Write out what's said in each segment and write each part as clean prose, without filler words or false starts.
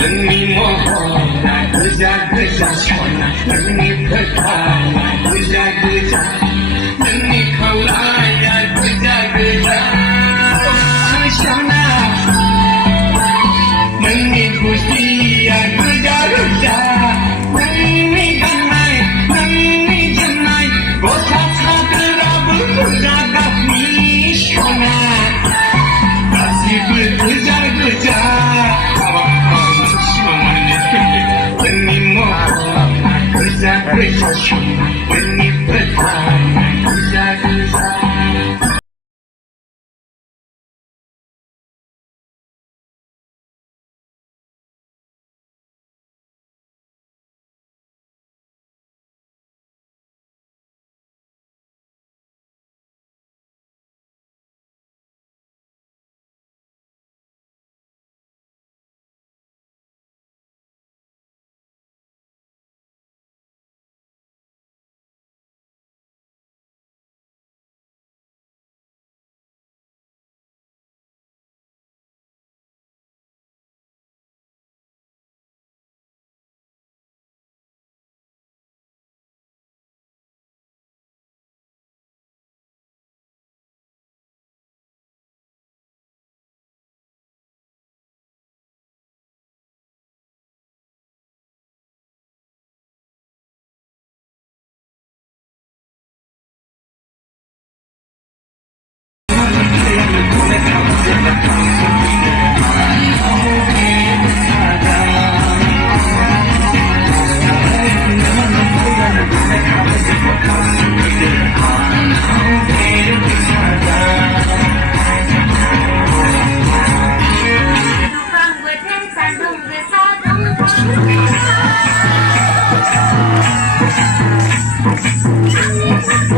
नोंनि महरा गोजा गोजा सना नोंनि फोथारा गोजा गोजा नोंनि खौलाया गोजा गोजा सना नोंनि गुस्थिया गोजा गोजा नोंनि गाननाय नोंनि जोमनाय गस्ला सादोराबो गोजा गाबनि सना गासिबो गोजा गोजा Goja sona, nini petana, goja goja.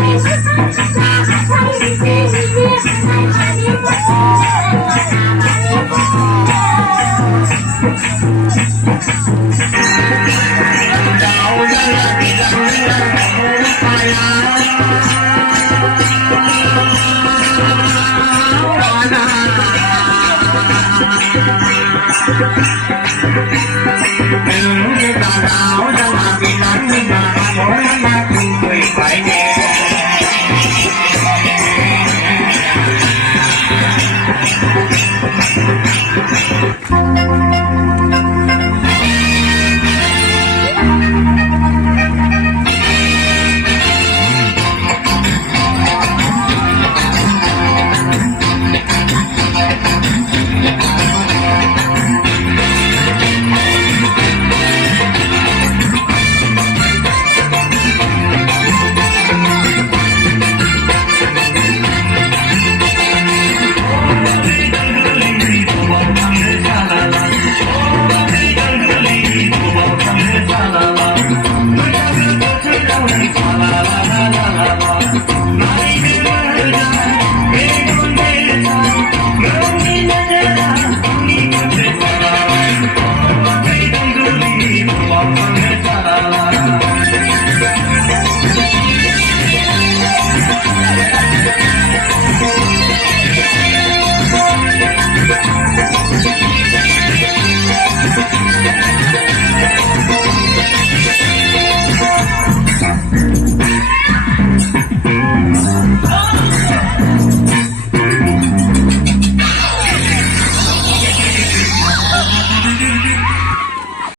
Hãy subscribe cho kênh Ghiền Mì Gõ để không bỏ lỡ những video hấp dẫn